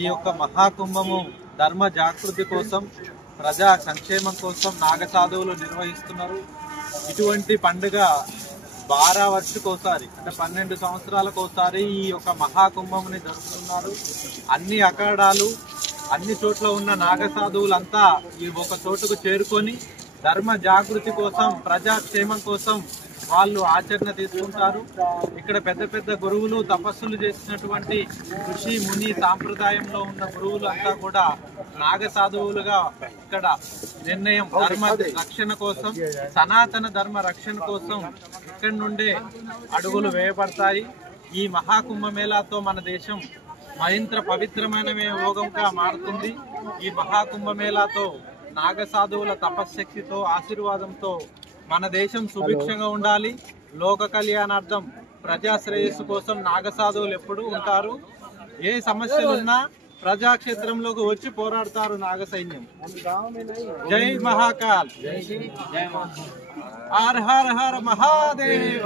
ఈ యొక్క మహాకుంభము ధర్మ జాగృతి కోసం, ప్రజా సంక్షేమం కోసం నాగ సాధువులు నిర్వహిస్తున్నారు. ఇటువంటి పండుగ 12 వర్షకోసారి అంటే 12 సంవత్సరాలకోసారి ఈ యొక్క మహాకుంభముని జరుపుతున్నారు. అన్ని అఖాడాలు, అన్ని చోట్ల ఉన్న నాగ సాధువులంతా ఈ ఒక చోటుకు చేరుకొని ధర్మ జాగృతి కోసం, ప్రజాక్షేమం కోసం వాళ్ళు ఆచరణ తీసుకుంటారు. ఇక్కడ పెద్ద పెద్ద గురువులు తపస్సులు చేసినటువంటి ఋషి ముని సాంప్రదాయంలో ఉన్న గురువులు అంతా కూడా నాగ సాధువులుగా ఇక్కడ నిర్ణయం ధర్మ రక్షణ కోసం, సనాతన ధర్మ రక్షణ కోసం ఇక్కడి నుండే అడుగులు వేయబడతాయి. ఈ మహాకుంభమేళాతో మన దేశం మరింత పవిత్రమైన యోగంగా మారుతుంది. ఈ మహాకుంభమేళాతో నాగ సాధువుల తపశ్శక్తితో, ఆశీర్వాదంతో మన దేశం సుభిక్షంగా ఉండాలి. లోక కళ్యాణార్థం, ప్రజా శ్రేయస్సు కోసం నాగ సాధువులు ఎప్పుడూ ఉంటారు. ఏ సమస్యలున్నా ప్రజాక్షేత్రంలోకి వచ్చి పోరాడతారు నాగ సైన్యం. జై మహాకాల్, హర హర హర మహాదేవ.